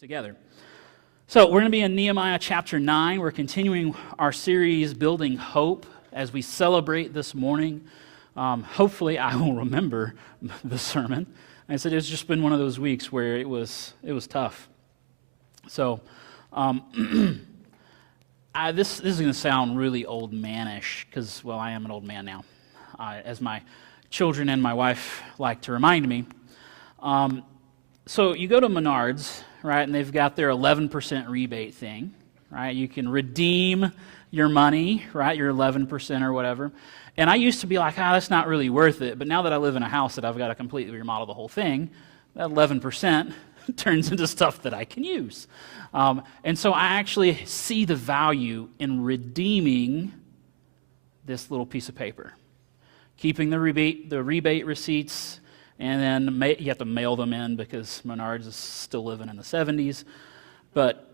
together. So we're going to be in Nehemiah chapter 9. We're continuing our series, Building Hope, as we celebrate this morning. Hopefully I will remember the sermon. I said it's just been one of those weeks where it was tough. So this is going to sound really old manish because, well, I am an old man now, as my children and my wife like to remind me. So you go to Menards, right, and they've got their 11% rebate thing, right? You can redeem your money, right, your 11% or whatever. And I used to be like, that's not really worth it. But now that I live in a house that I've got to completely remodel the whole thing, that 11% turns into stuff that I can use. And so I actually see the value in redeeming this little piece of paper, keeping the rebate receipts. And then you have to mail them in because Menards is still living in the 70s. But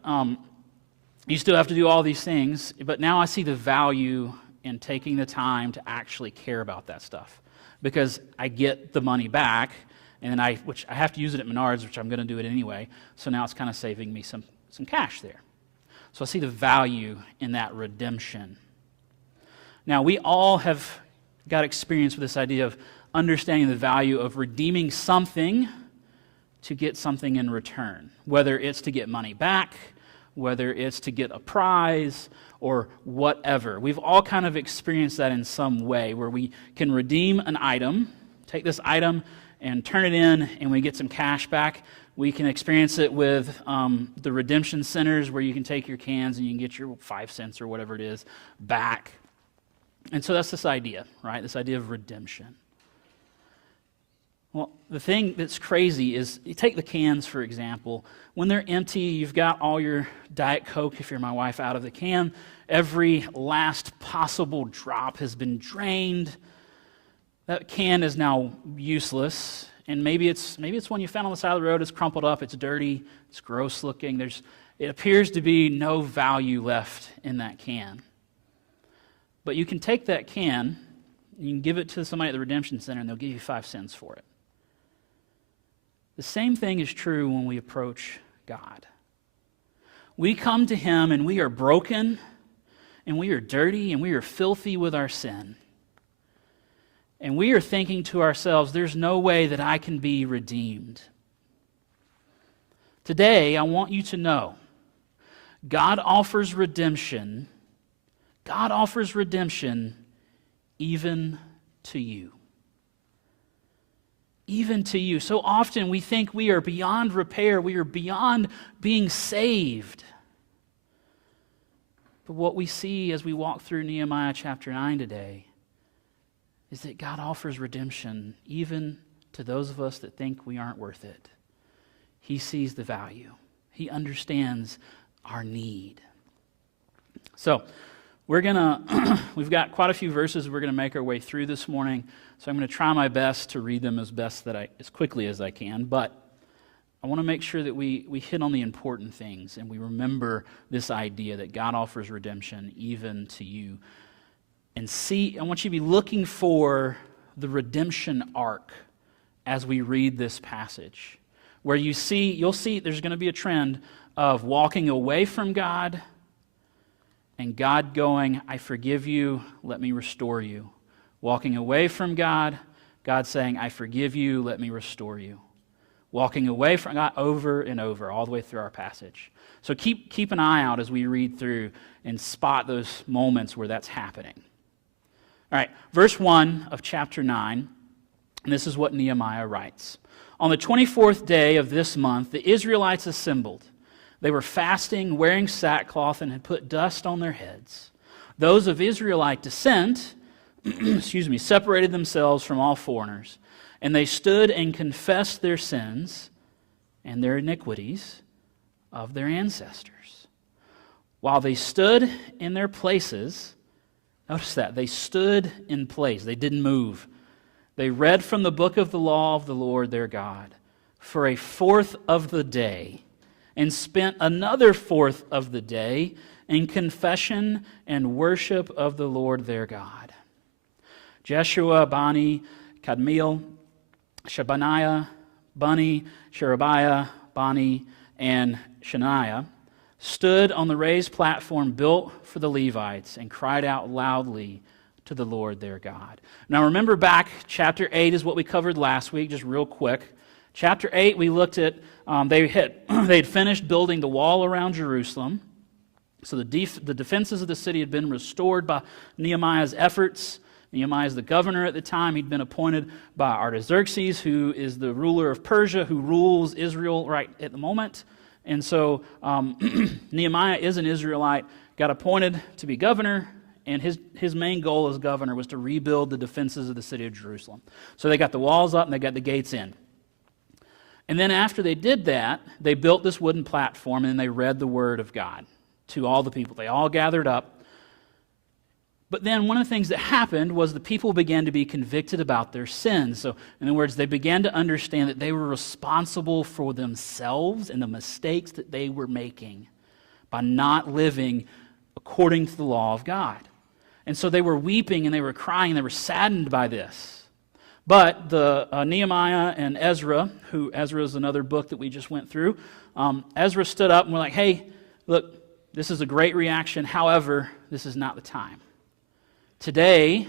you still have to do all these things. But now I see the value in taking the time to actually care about that stuff. Because I get the money back, and then which I have to use it at Menards, which I'm going to do it anyway. So now it's kind of saving me some cash there. So I see the value in that redemption. Now, we all have got experience with this idea of understanding the value of redeeming something to get something in return, whether it's to get money back, whether it's to get a prize, or whatever. We've all kind of experienced that in some way, where we can redeem an item, take this item and turn it in, and we get some cash back. We can experience it with the redemption centers, where you can take your cans and you can get your 5 cents or whatever it is back. And so that's this idea, right? This idea of redemption. Well, the thing that's crazy is, you take the cans, for example. When they're empty, you've got all your Diet Coke, if you're my wife, out of the can. Every last possible drop has been drained. That can is now useless. And maybe it's one you found on the side of the road. It's crumpled up, it's dirty, it's gross looking. It appears to be no value left in that can. But you can take that can, you can give it to somebody at the Redemption Center, and they'll give you 5 cents for it. The same thing is true when we approach God. We come to Him and we are broken, and we are dirty, and we are filthy with our sin. And we are thinking to ourselves, there's no way that I can be redeemed. Today, I want you to know, God offers redemption. God offers redemption even to you. Even to you. So often we think we are beyond repair, we are beyond being saved. But what we see as we walk through Nehemiah chapter 9 today is that God offers redemption even to those of us that think we aren't worth it. He sees the value. He understands our need. So, we've got quite a few verses we're going to make our way through this morning, so I'm going to try my best to read them as quickly as I can, but I want to make sure that we hit on the important things and we remember this idea that God offers redemption even to you. And I want you to be looking for the redemption arc as we read this passage, where you'll see there's going to be a trend of walking away from God and God going, I forgive you, let me restore you. Walking away from God, God saying, I forgive you, let me restore you. Walking away from God over and over, all the way through our passage. So keep an eye out as we read through and spot those moments where that's happening. All right, verse 1 of chapter 9, and this is what Nehemiah writes. On the 24th day of this month, the Israelites assembled. They were fasting, wearing sackcloth, and had put dust on their heads. Those of Israelite descent, separated themselves from all foreigners, and they stood and confessed their sins and their iniquities of their ancestors. While they stood in their places, notice that, they stood in place, they didn't move. They read from the book of the law of the Lord their God for a fourth of the day, and spent another fourth of the day in confession and worship of the Lord their God. Jeshua, Bani, Kadmiel, Shebaniah, Bani, Sherebiah, Bani, and Shaniah, stood on the raised platform built for the Levites and cried out loudly to the Lord their God. Now remember back, chapter 8 is what we covered last week, just real quick. Chapter 8, we looked at, they had finished building the wall around Jerusalem. So the defenses of the city had been restored by Nehemiah's efforts. Nehemiah is the governor at the time. He'd been appointed by Artaxerxes, who is the ruler of Persia, who rules Israel right at the moment. And so Nehemiah is an Israelite, got appointed to be governor, and his main goal as governor was to rebuild the defenses of the city of Jerusalem. So they got the walls up and they got the gates in. And then after they did that, they built this wooden platform and they read the word of God to all the people. They all gathered up. But then one of the things that happened was the people began to be convicted about their sins. So in other words, they began to understand that they were responsible for themselves and the mistakes that they were making by not living according to the law of God. And so they were weeping and they were crying and they were saddened by this. But the Nehemiah and Ezra, who Ezra is another book that we just went through, Ezra stood up and were like, hey, look, this is a great reaction. However, this is not the time. Today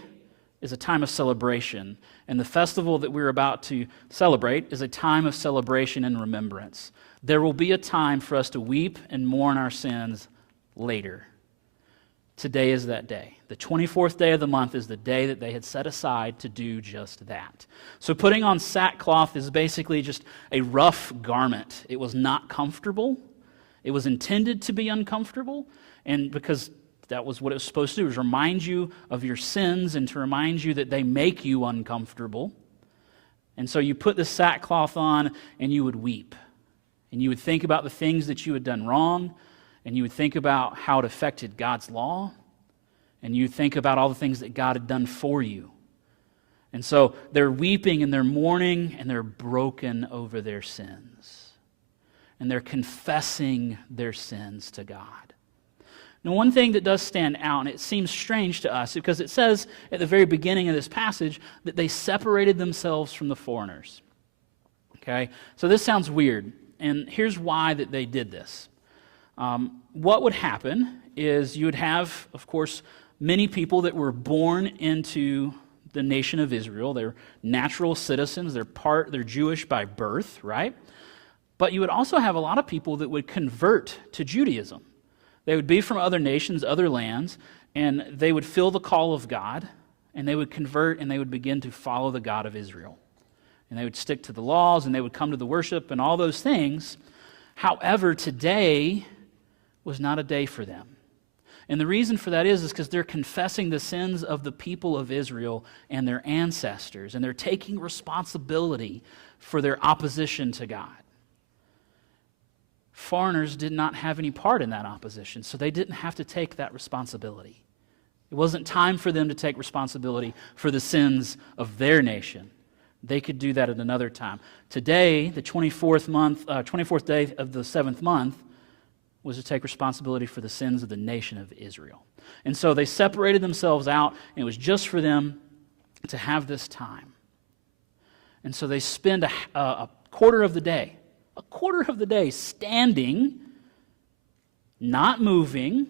is a time of celebration, and the festival that we're about to celebrate is a time of celebration and remembrance. There will be a time for us to weep and mourn our sins later. Today is that day. The 24th day of the month is the day that they had set aside to do just that. So putting on sackcloth is basically just a rough garment. It was not comfortable. It was intended to be uncomfortable, and because that was what it was supposed to do, was remind you of your sins and to remind you that they make you uncomfortable. And so you put the sackcloth on and you would weep. And you would think about the things that you had done wrong, and you would think about how it affected God's law, and you would think about all the things that God had done for you. And so they're weeping and they're mourning and they're broken over their sins. And they're confessing their sins to God. Now, one thing that does stand out, and it seems strange to us, because it says at the very beginning of this passage that they separated themselves from the foreigners. Okay? So this sounds weird, and here's why that they did this. What would happen is you would have, of course, many people that were born into the nation of Israel. They're natural citizens. They're Jewish by birth, right? But you would also have a lot of people that would convert to Judaism. They would be from other nations, other lands, and they would feel the call of God, and they would convert, and they would begin to follow the God of Israel. And they would stick to the laws, and they would come to the worship and all those things. However, today was not a day for them. And the reason for that is because they're confessing the sins of the people of Israel and their ancestors, and they're taking responsibility for their opposition to God. Foreigners did not have any part in that opposition, so they didn't have to take that responsibility. It wasn't time for them to take responsibility for the sins of their nation. They could do that at another time. Today, the 24th day of the 7th month, was to take responsibility for the sins of the nation of Israel. And so they separated themselves out, and it was just for them to have this time. And so they spend a quarter of the day standing, not moving,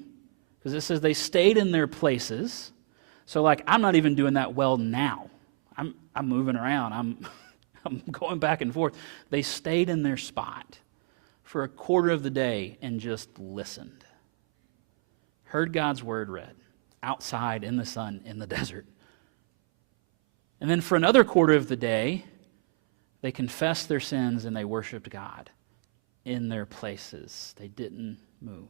because it says they stayed in their places. So I'm not even doing that well now. I'm moving around. I'm going back and forth. They stayed in their spot for a quarter of the day and just listened. Heard God's word read outside in the sun in the desert. And then for another quarter of the day, they confessed their sins and they worshiped God in their places. They didn't move.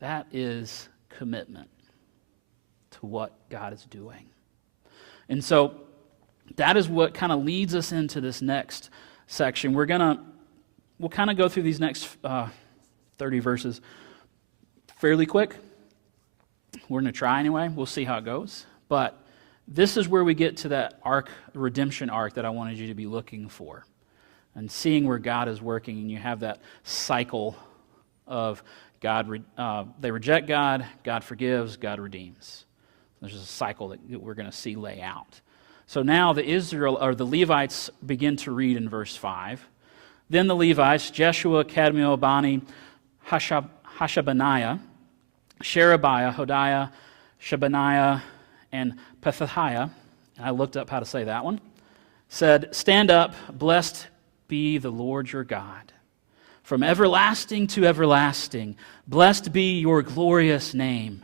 That is commitment to what God is doing. And so that is what kind of leads us into this next section. We'll kind of go through these next 30 verses fairly quick. We're going to try anyway. We'll see how it goes. But this is where we get to that redemption arc that I wanted you to be looking for. And seeing where God is working, and you have that cycle of God, they reject God, God forgives, God redeems. There's a cycle that we're going to see lay out. So now the Levites begin to read in verse 5. Then the Levites, Jeshua, Kadmiel, Bani, Hashabaniah, Sherebiah, Hodiah, Shebaniah, and Pethahiah, and I looked up how to say that one, said, "Stand up, blessed be the Lord your God. From everlasting to everlasting, blessed be your glorious name.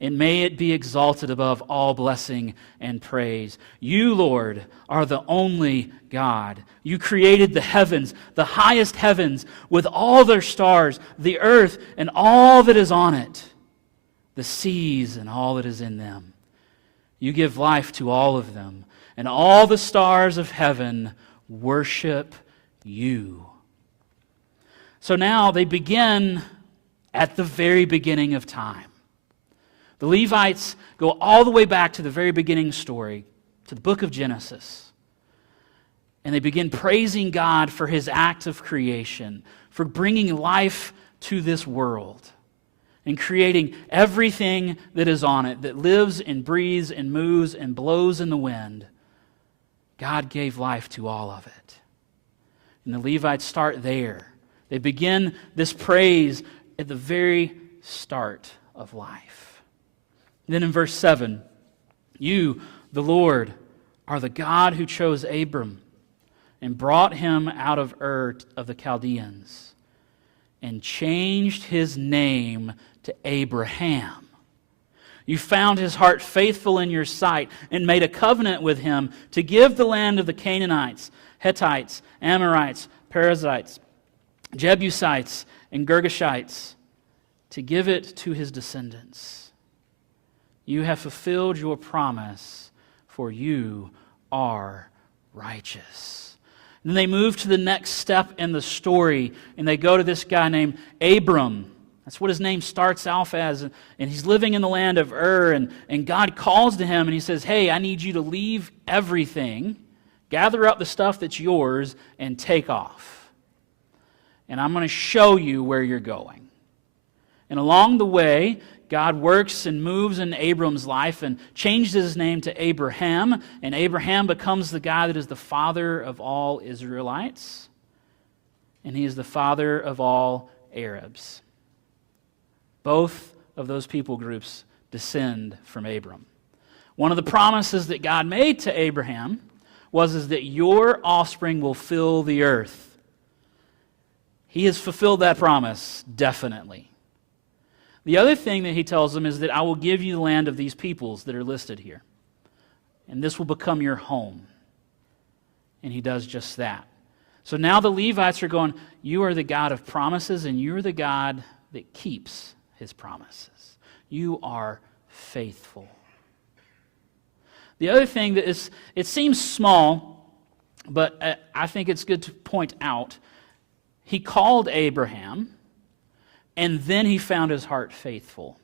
And may it be exalted above all blessing and praise. You, Lord, are the only God. You created the heavens, the highest heavens, with all their stars, the earth and all that is on it, the seas and all that is in them. You give life to all of them, and all the stars of heaven worship you." So now they begin at the very beginning of time. The Levites go all the way back to the very beginning story, to the book of Genesis. And they begin praising God for his act of creation, for bringing life to this world, and creating everything that is on it, that lives and breathes and moves and blows in the wind. God gave life to all of it. And the Levites start there. They begin this praise at the very start of life. Then in verse 7, "You, the Lord, are the God who chose Abram and brought him out of Ur of the Chaldeans and changed his name to Abraham. You found his heart faithful in your sight and made a covenant with him to give the land of the Canaanites, Hittites, Amorites, Perizzites, Jebusites, and Girgashites, to give it to his descendants. You have fulfilled your promise, for you are righteous." And then they move to the next step in the story, and they go to this guy named Abram. That's what his name starts off as. And he's living in the land of Ur, and God calls to him, and he says, "Hey, I need you to leave everything, gather up the stuff that's yours, and take off. And I'm going to show you where you're going." And along the way, God works and moves in Abram's life and changes his name to Abraham. And Abraham becomes the guy that is the father of all Israelites. And he is the father of all Arabs. Both of those people groups descend from Abram. One of the promises that God made to Abraham was that your offspring will fill the earth. He has fulfilled that promise, definitely. The other thing that he tells them is that I will give you the land of these peoples that are listed here. And this will become your home. And he does just that. So now the Levites are going, you are the God of promises, and you're the God that keeps his promises. You are faithful. The other thing that is, it seems small, but I think it's good to point out, he called Abraham, and then he found his heart faithful.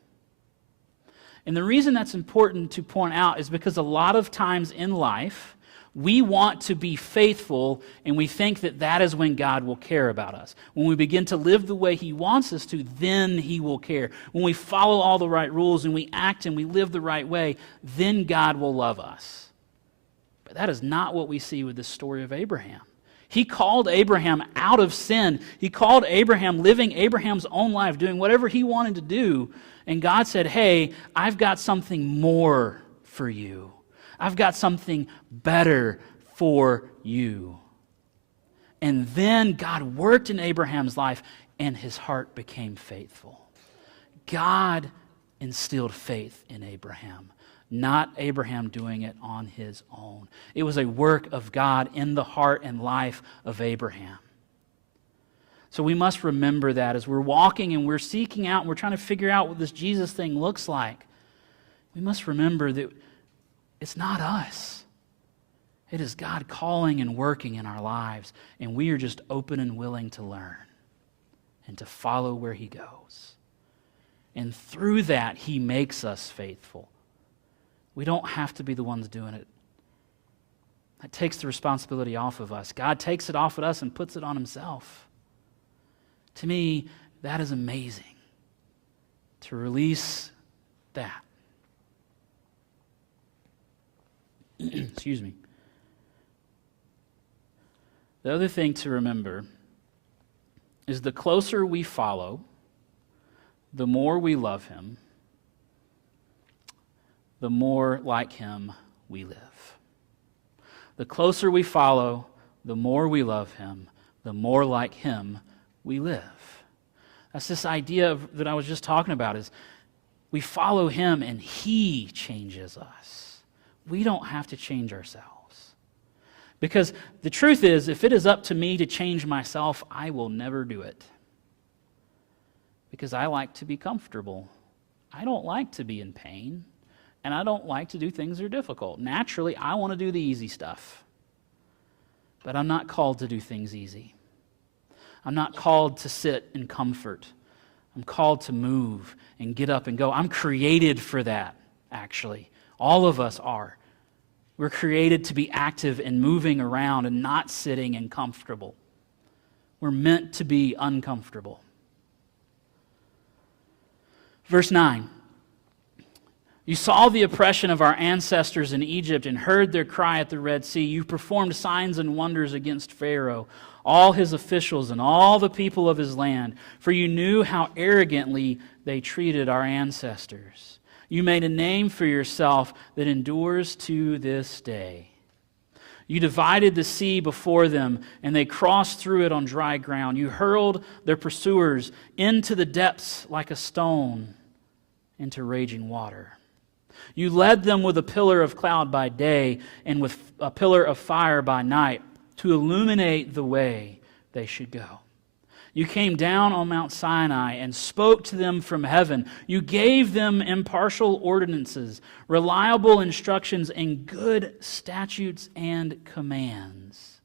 And the reason that's important to point out is because a lot of times in life, we want to be faithful, and we think that that is when God will care about us. When we begin to live the way he wants us to, then he will care. When we follow all the right rules and we act and we live the right way, then God will love us. But that is not what we see with the story of Abraham. He called Abraham out of sin. He called Abraham living Abraham's own life, doing whatever he wanted to do. And God said, hey, I've got something more for you. I've got something better for you. And then God worked in Abraham's life, and his heart became faithful. God instilled faith in Abraham, not Abraham doing it on his own. It was a work of God in the heart and life of Abraham. So we must remember that as we're walking and we're seeking out and we're trying to figure out what this Jesus thing looks like. We must remember that it's not us. It is God calling and working in our lives, and we are just open and willing to learn and to follow where he goes. And through that, he makes us faithful. We don't have to be the ones doing it. That takes the responsibility off of us. God takes it off of us and puts it on himself. To me, that is amazing, to release that. Excuse me. The other thing to remember is the closer we follow, the more we love him, the more like him we live. The closer we follow, the more we love him, the more like him we live. That's this idea that I was just talking about, is we follow him and he changes us. We don't have to change ourselves. Because the truth is, if it is up to me to change myself, I will never do it. Because I like to be comfortable. I don't like to be in pain. And I don't like to do things that are difficult. Naturally, I want to do the easy stuff. But I'm not called to do things easy. I'm not called to sit in comfort. I'm called to move and get up and go. I'm created for that, actually. All of us are. We're created to be active and moving around and not sitting and comfortable. We're meant to be uncomfortable. Verse 9. You saw the oppression of our ancestors in Egypt and heard their cry at the Red Sea. You performed signs and wonders against Pharaoh, all his officials, and all the people of his land, for you knew how arrogantly they treated our ancestors. You made a name for yourself that endures to this day. You divided the sea before them, and they crossed through it on dry ground. You hurled their pursuers into the depths like a stone into raging water. You led them with a pillar of cloud by day and with a pillar of fire by night to illuminate the way they should go. You came down on Mount Sinai and spoke to them from heaven. You gave them impartial ordinances, reliable instructions, and good statutes and commands.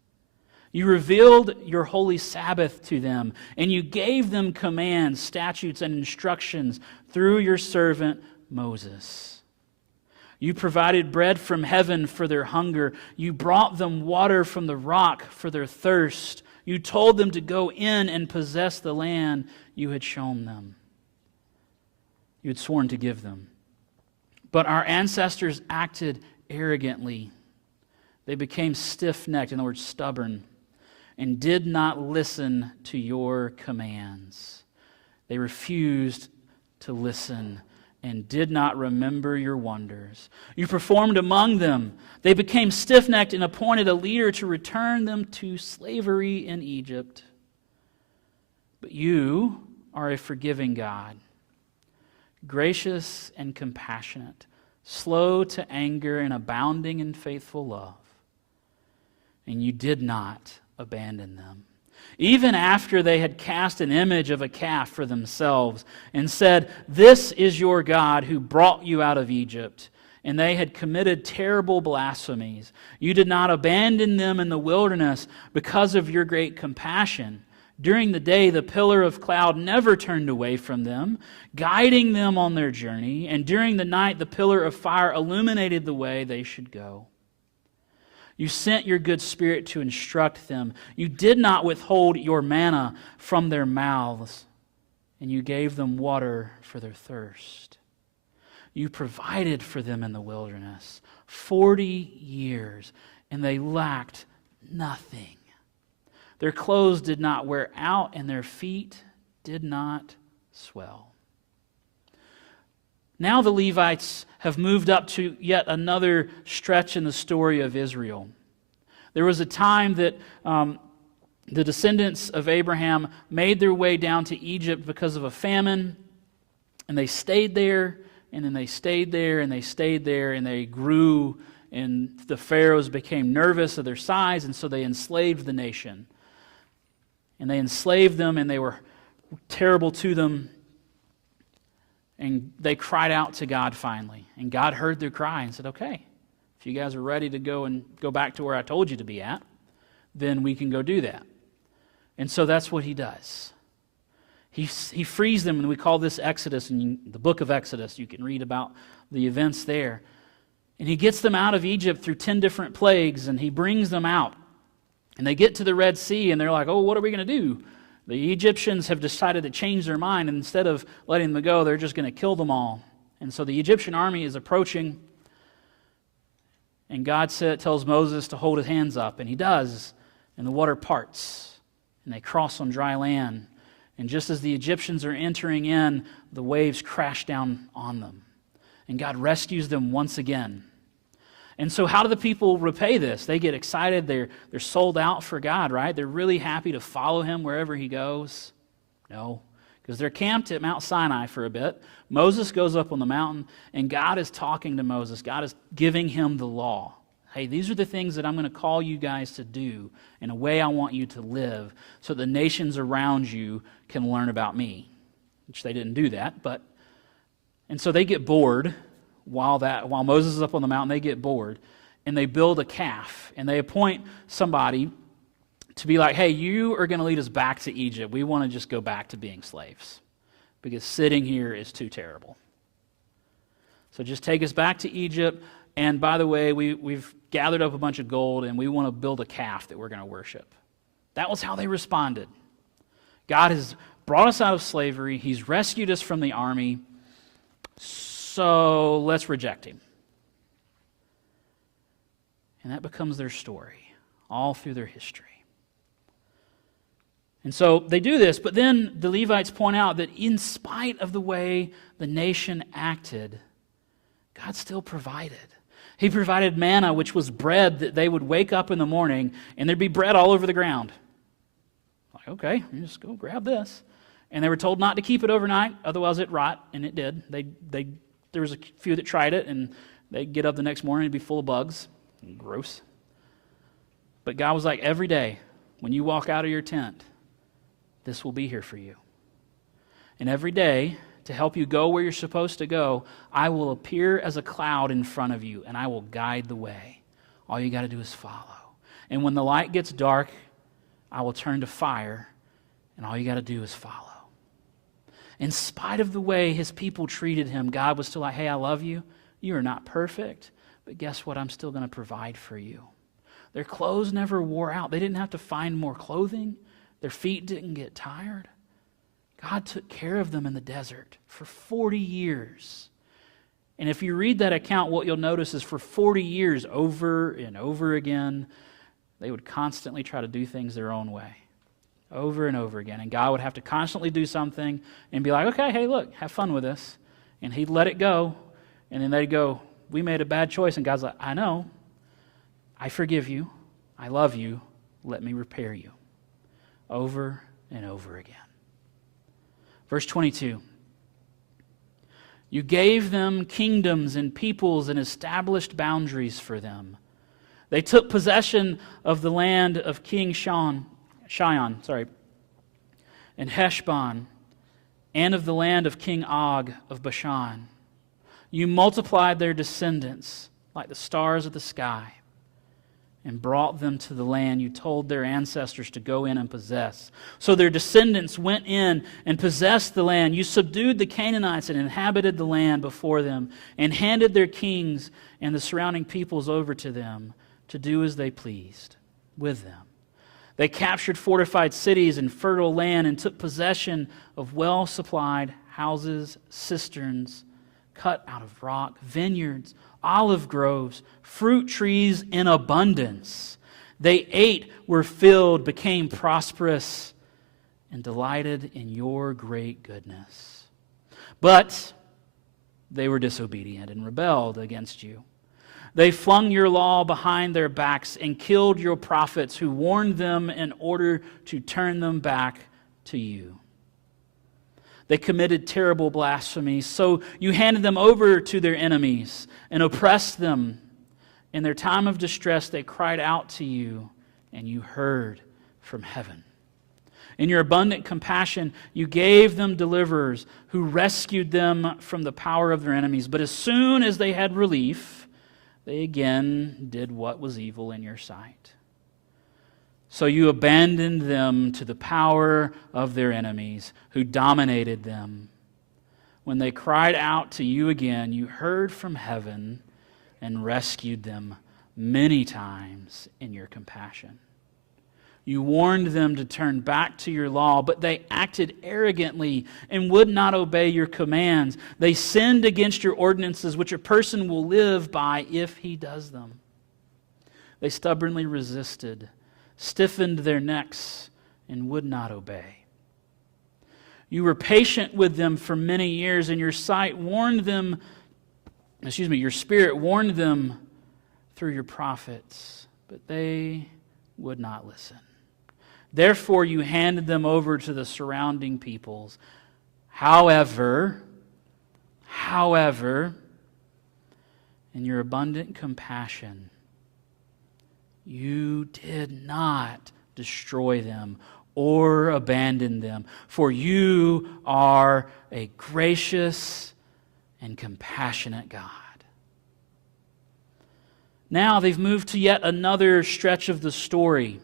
You revealed your holy Sabbath to them, and you gave them commands, statutes, and instructions through your servant Moses. You provided bread from heaven for their hunger. You brought them water from the rock for their thirst. You told them to go in and possess the land you had shown them. You had sworn to give them. But our ancestors acted arrogantly. They became stiff-necked, in other words, stubborn, and did not listen to your commands. They refused to listen and did not remember your wonders. You performed among them. They became stiff-necked and appointed a leader to return them to slavery in Egypt. But you are a forgiving God, gracious and compassionate, slow to anger and abounding in faithful love. And you did not abandon them. Even after they had cast an image of a calf for themselves and said, "This is your God who brought you out of Egypt," and they had committed terrible blasphemies, you did not abandon them in the wilderness because of your great compassion. During the day, the pillar of cloud never turned away from them, guiding them on their journey, and during the night, the pillar of fire illuminated the way they should go. You sent your good spirit to instruct them. You did not withhold your manna from their mouths, and you gave them water for their thirst. You provided for them in the wilderness 40 years, and they lacked nothing. Their clothes did not wear out, and their feet did not swell. Now the Levites have moved up to yet another stretch in the story of Israel. There was a time that the descendants of Abraham made their way down to Egypt because of a famine, and they stayed there, and then they stayed there, and they stayed there, and they grew, and the pharaohs became nervous of their size, and so they enslaved the nation. And they enslaved them, and they were terrible to them. And they cried out to God finally. And God heard their cry and said, "Okay, if you guys are ready to go and go back to where I told you to be at, then we can go do that." And so that's what he does. He frees them, and we call this Exodus. In the book of Exodus, you can read about the events there. And he gets them out of Egypt through 10 different plagues, and he brings them out. And they get to the Red Sea, and they're like, "Oh, what are we going to do?" The Egyptians have decided to change their mind, and instead of letting them go, they're just going to kill them all. And so the Egyptian army is approaching, and God tells Moses to hold his hands up, and he does, and the water parts, and they cross on dry land. And just as the Egyptians are entering in, the waves crash down on them. And God rescues them once again. And so how do the people repay this? They get excited. They're sold out for God, right? They're really happy to follow him wherever he goes. No, because they're camped at Mount Sinai for a bit. Moses goes up on the mountain, and God is talking to Moses. God is giving him the law. Hey, these are the things that I'm going to call you guys to do in a way I want you to live so the nations around you can learn about me, which they didn't do that. And so they get bored while Moses is up on the mountain. They get bored, and they build a calf, and they appoint somebody to be like, hey, you are going to lead us back to Egypt. We want to just go back to being slaves because sitting here is too terrible. So just take us back to Egypt. And by the way, we've gathered up a bunch of gold, and we want to build a calf that we're going to worship. That was how they responded. God has brought us out of slavery. He's rescued us from the army. So let's reject him. And that becomes their story all through their history. And so they do this, but then the Levites point out that in spite of the way the nation acted, God still provided. He provided manna, which was bread that they would wake up in the morning and there'd be bread all over the ground. Like, okay, you just go grab this. And they were told not to keep it overnight, otherwise it'd rot, and it did. There was a few that tried it, and they'd get up the next morning and it'd be full of bugs. Gross. But God was like, every day when you walk out of your tent, this will be here for you. And every day, to help you go where you're supposed to go, I will appear as a cloud in front of you, and I will guide the way. All you got to do is follow. And when the light gets dark, I will turn to fire, and all you got to do is follow. In spite of the way his people treated him, God was still like, hey, I love you. You are not perfect, but guess what? I'm still going to provide for you. Their clothes never wore out. They didn't have to find more clothing. Their feet didn't get tired. God took care of them in the desert for 40 years. And if you read that account, what you'll notice is for 40 years, over and over again, they would constantly try to do things their own way. Over and over again. And God would have to constantly do something and be like, okay, hey, look, have fun with this. And he'd let it go. And then they'd go, we made a bad choice. And God's like, I know. I forgive you. I love you. Let me repair you. Over and over again. Verse 22. You gave them kingdoms and peoples and established boundaries for them. They took possession of the land of King Shion, and Heshbon, and of the land of King Og of Bashan. You multiplied their descendants like the stars of the sky, and brought them to the land you told their ancestors to go in and possess. So their descendants went in and possessed the land. You subdued the Canaanites and inhabited the land before them, and handed their kings and the surrounding peoples over to them to do as they pleased with them. They captured fortified cities and fertile land and took possession of well-supplied houses, cisterns cut out of rock, vineyards, olive groves, fruit trees in abundance. They ate, were filled, became prosperous, and delighted in your great goodness. But they were disobedient and rebelled against you. They flung your law behind their backs and killed your prophets who warned them in order to turn them back to you. They committed terrible blasphemies, so you handed them over to their enemies and oppressed them. In their time of distress, they cried out to you, and you heard from heaven. In your abundant compassion, you gave them deliverers who rescued them from the power of their enemies. But as soon as they had relief, they again did what was evil in your sight. So you abandoned them to the power of their enemies who dominated them. When they cried out to you again, you heard from heaven and rescued them many times in your compassion. You warned them to turn back to your law, but they acted arrogantly and would not obey your commands. They sinned against your ordinances, which a person will live by if he does them. They stubbornly resisted, stiffened their necks, and would not obey. You were patient with them for many years, and your Spirit warned them through your prophets, but they would not listen. Therefore, you handed them over to the surrounding peoples. However, in your abundant compassion, you did not destroy them or abandon them, for you are a gracious and compassionate God. Now they've moved to yet another stretch of the story.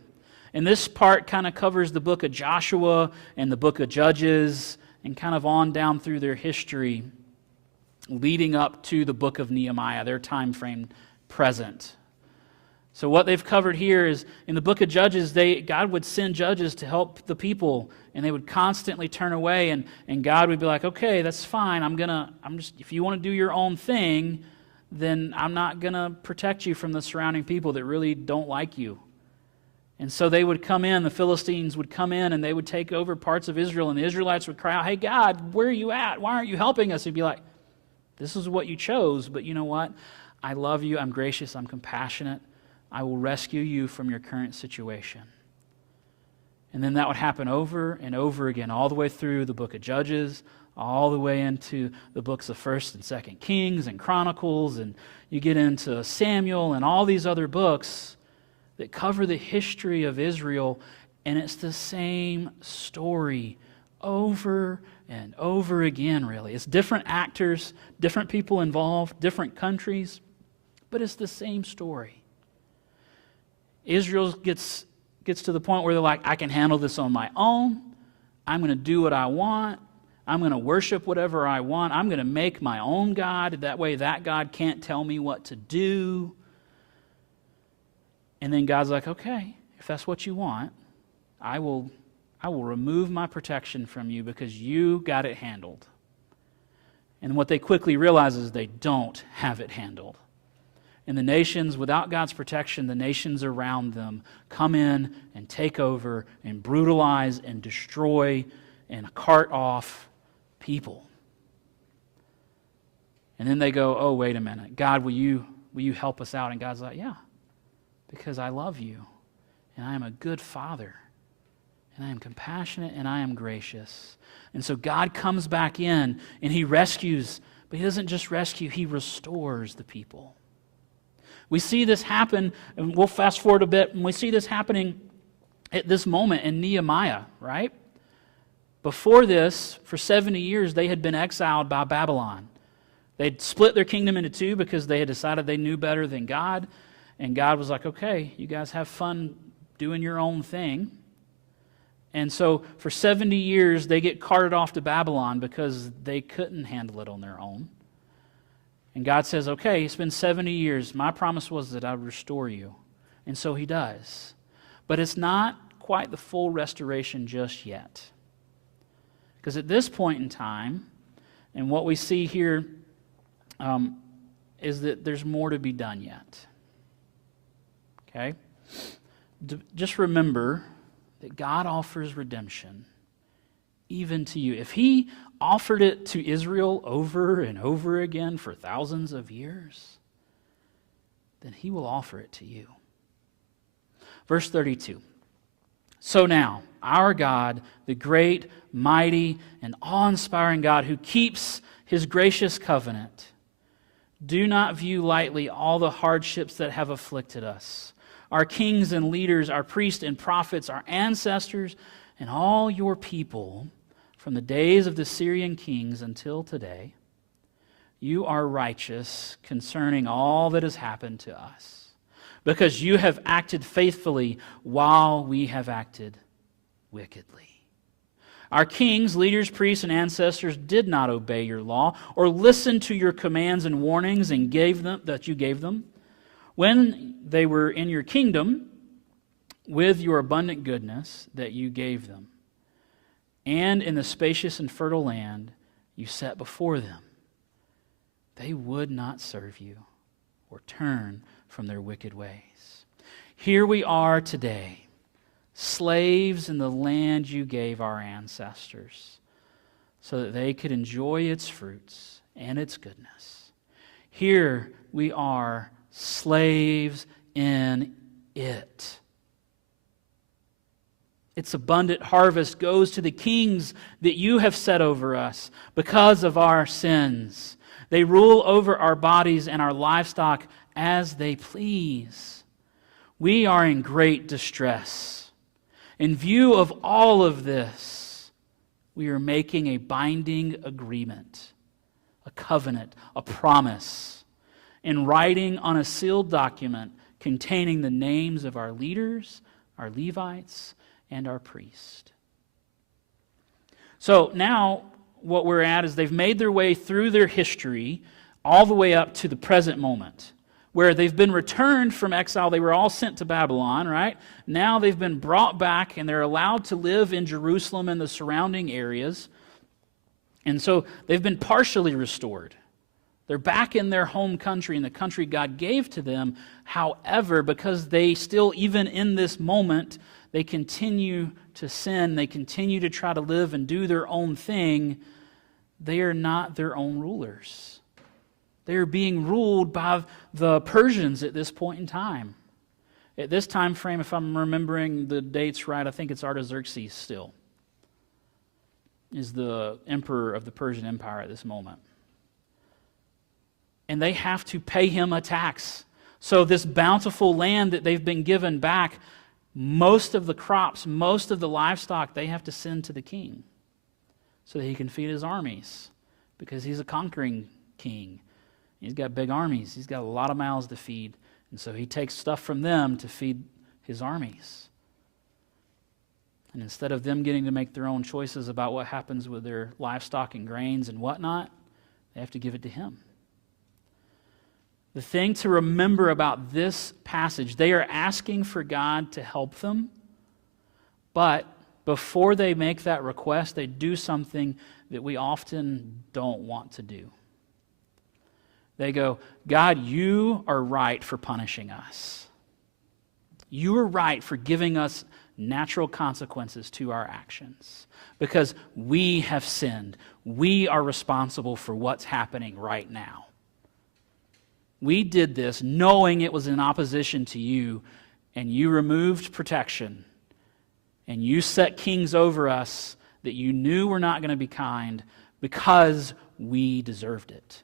And this part kind of covers the book of Joshua and the book of Judges and kind of on down through their history leading up to the book of Nehemiah, their time frame present. So what they've covered here is in the book of Judges, God would send judges to help the people, and they would constantly turn away, and God would be like, okay, that's fine. If you want to do your own thing, then I'm not going to protect you from the surrounding people that really don't like you. And so they would come in, the Philistines would come in, and they would take over parts of Israel, and the Israelites would cry out, hey, God, where are you at? Why aren't you helping us? He'd be like, this is what you chose, but you know what? I love you. I'm gracious. I'm compassionate. I will rescue you from your current situation. And then that would happen over and over again, all the way through the book of Judges, all the way into the books of 1st and 2nd Kings and Chronicles, and you get into Samuel and all these other books that cover the history of Israel, and it's the same story over and over again, really. It's different actors, different people involved, different countries, but it's the same story. Israel gets to the point where they're like, I can handle this on my own. I'm going to do what I want. I'm going to worship whatever I want. I'm going to make my own God. That way that God can't tell me what to do. And then God's like, okay, if that's what you want, I will remove my protection from you because you got it handled. And what they quickly realize is they don't have it handled. And the nations, without God's protection, the nations around them come in and take over and brutalize and destroy and cart off people. And then they go, oh, wait a minute. God, will you help us out? And God's like, yeah, because I love you, and I am a good father, and I am compassionate, and I am gracious. And so God comes back in, and he rescues, but he doesn't just rescue, he restores the people. We see this happen, and we'll fast forward a bit, and we see this happening at this moment in Nehemiah, right? Before this, for 70 years, they had been exiled by Babylon. They'd split their kingdom into two because they had decided they knew better than God, and God was like, okay, you guys have fun doing your own thing. And so for 70 years, they get carted off to Babylon because they couldn't handle it on their own. And God says, okay, it's been 70 years. My promise was that I would restore you. And so he does. But it's not quite the full restoration just yet. Because at this point in time, and what we see here is that there's more to be done yet. Okay? Just remember that God offers redemption even to you. If he offered it to Israel over and over again for thousands of years, then he will offer it to you. Verse 32. So now, our God, the great, mighty, and awe-inspiring God who keeps his gracious covenant, do not view lightly all the hardships that have afflicted us. Our kings and leaders, our priests and prophets, our ancestors, and all your people from the days of the Syrian kings until today, you are righteous concerning all that has happened to us, because you have acted faithfully while we have acted wickedly. Our kings, leaders, priests, and ancestors did not obey your law or listen to your commands and warnings and that you gave them when they were in your kingdom with your abundant goodness that you gave them. And in the spacious and fertile land you set before them. They would not serve you or turn from their wicked ways. Here we are today, slaves in the land you gave our ancestors. so that they could enjoy its fruits and its goodness. Here we are slaves in it. Its abundant harvest goes to the kings that you have set over us because of our sins. They rule over our bodies and our livestock as they please. We are in great distress. In view of all of this, we are making a binding agreement, a covenant, a promise, in writing on a sealed document containing the names of our leaders, our Levites, and our priest. So now what we're at is they've made their way through their history all the way up to the present moment, where they've been returned from exile. They were all sent to Babylon, right? Now they've been brought back and they're allowed to live in Jerusalem and the surrounding areas. And so they've been partially restored. They're back in their home country, in the country God gave to them. However, because they still, even in this moment, they continue to sin, they continue to try to live and do their own thing, they are not their own rulers. They are being ruled by the Persians at this point in time. At this time frame, if I'm remembering the dates right, I think it's Artaxerxes still is the emperor of the Persian Empire at this moment. And they have to pay him a tax. So this bountiful land that they've been given back, most of the crops, most of the livestock, they have to send to the king so that he can feed his armies, because he's a conquering king. He's got big armies. He's got a lot of mouths to feed. And so he takes stuff from them to feed his armies. And instead of them getting to make their own choices about what happens with their livestock and grains and whatnot, they have to give it to him. The thing to remember about this passage, they are asking for God to help them, but before they make that request, they do something that we often don't want to do. They go, God, you are right for punishing us. You are right for giving us natural consequences to our actions because we have sinned. We are responsible for what's happening right now. We did this knowing it was in opposition to you, and you removed protection, and you set kings over us that you knew were not going to be kind because we deserved it.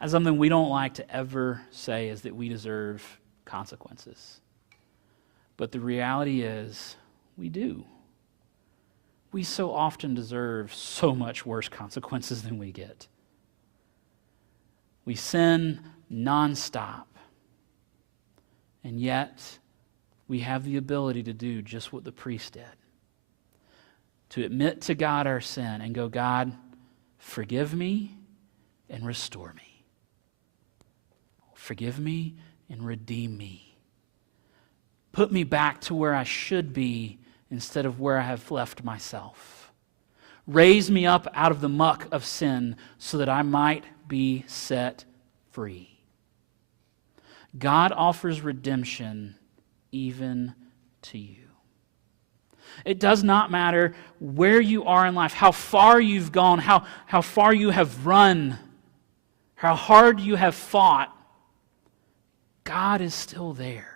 That's something we don't like to ever say, is that we deserve consequences. But the reality is, we do. We so often deserve so much worse consequences than we get. We sin nonstop. And yet, we have the ability to do just what the priest did. To admit to God our sin and go, God, forgive me and restore me. Forgive me and redeem me. Put me back to where I should be instead of where I have left myself. Raise me up out of the muck of sin so that I might be set free. God offers redemption even to you. It does not matter where you are in life, how far you've gone, how far you have run, how hard you have fought. God is still there.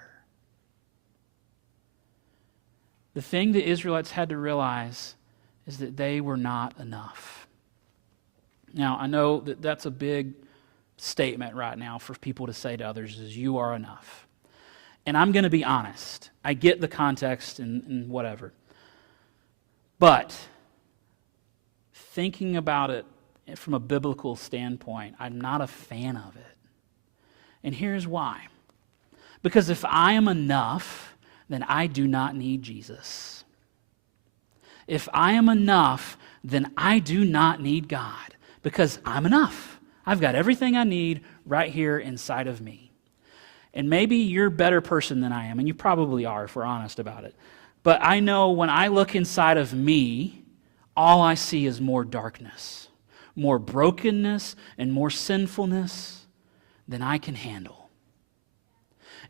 The thing the Israelites had to realize is that they were not enough. Now, I know that that's a big statement right now for people to say to others, is you are enough. And I'm going to be honest. I get the context and whatever. But thinking about it from a biblical standpoint, I'm not a fan of it. And here's why. Because if I am enough, then I do not need Jesus. If I am enough, then I do not need God, because I'm enough. I've got everything I need right here inside of me. And maybe you're a better person than I am, and you probably are if we're honest about it. But I know when I look inside of me, all I see is more darkness, more brokenness, and more sinfulness than I can handle.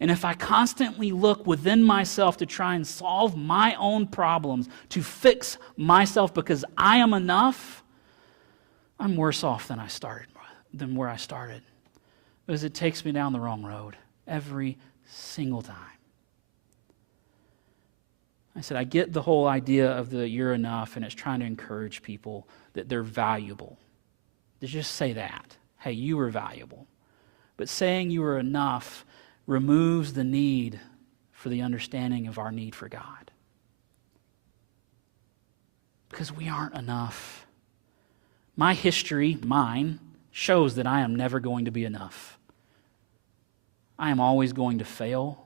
And if I constantly look within myself to try and solve my own problems, to fix myself because I am enough, I'm worse off than where I started. Because it takes me down the wrong road every single time. I said, I get the whole idea of the you're enough, and it's trying to encourage people that they're valuable. To just say that. Hey, you are valuable. But saying you are enough removes the need for the understanding of our need for God. Because we aren't enough. My history, mine, shows that I am never going to be enough. I am always going to fail.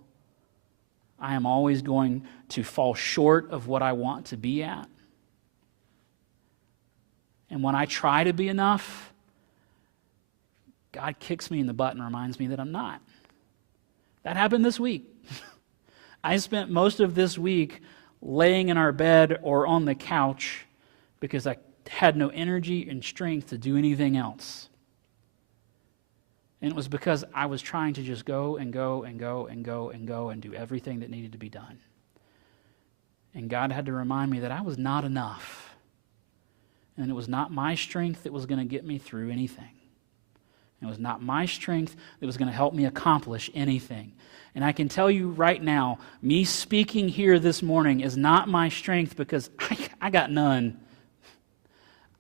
I am always going to fall short of what I want to be at. And when I try to be enough, God kicks me in the butt and reminds me that I'm not. That happened this week. I spent most of this week laying in our bed or on the couch because I had no energy and strength to do anything else. And it was because I was trying to just go and go and go and go and go and do everything that needed to be done. And God had to remind me that I was not enough. And it was not my strength that was going to get me through anything. It was not my strength that was going to help me accomplish anything. And I can tell you right now, me speaking here this morning is not my strength because I got none.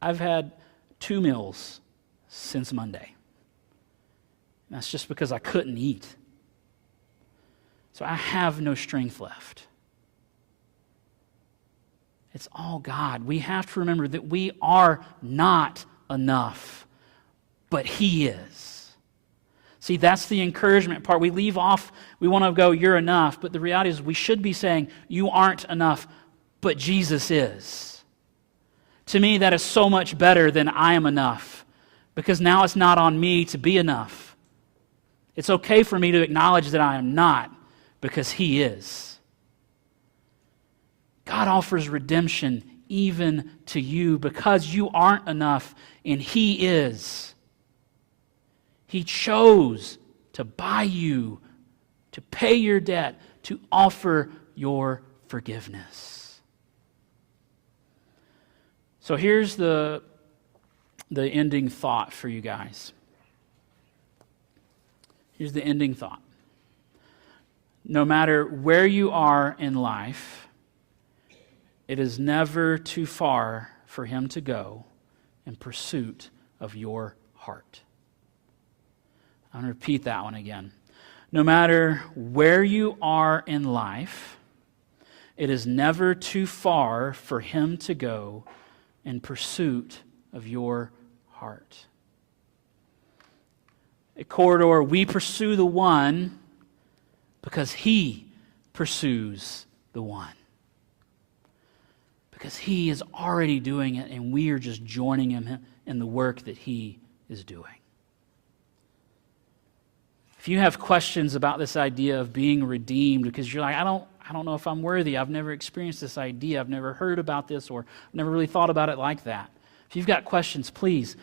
I've had 2 meals since Monday. That's just because I couldn't eat. So I have no strength left. It's all God. We have to remember that we are not enough, but He is. See, that's the encouragement part. We leave off, we want to go, you're enough, but the reality is we should be saying, you aren't enough, but Jesus is. To me, that is so much better than I am enough, because now it's not on me to be enough. It's okay for me to acknowledge that I am not, because He is. God offers redemption even to you because you aren't enough and He is. He chose to buy you, to pay your debt, to offer your forgiveness. So here's the ending thought for you guys. Here's the ending thought. No matter where you are in life, it is never too far for Him to go in pursuit of your heart. I'm going to repeat that one again. No matter where you are in life, it is never too far for Him to go in pursuit of your heart. At Corridor, we pursue the one because He pursues the one. Because He is already doing it and we are just joining Him in the work that He is doing. If you have questions about this idea of being redeemed because you're like, I don't know if I'm worthy, I've never experienced this idea, I've never heard about this, or I've never really thought about it like that. If you've got questions, please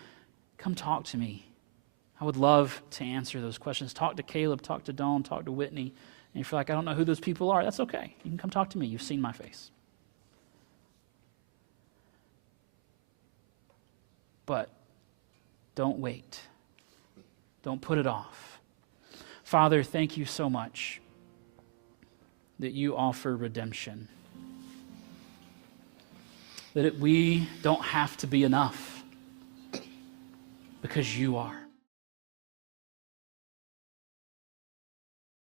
come talk to me. I would love to answer those questions. Talk to Caleb, talk to Dawn, talk to Whitney. And if you're like, I don't know who those people are, that's okay. You can come talk to me. You've seen my face. But don't wait. Don't put it off. Father, thank you so much that you offer redemption. That we don't have to be enough because you are.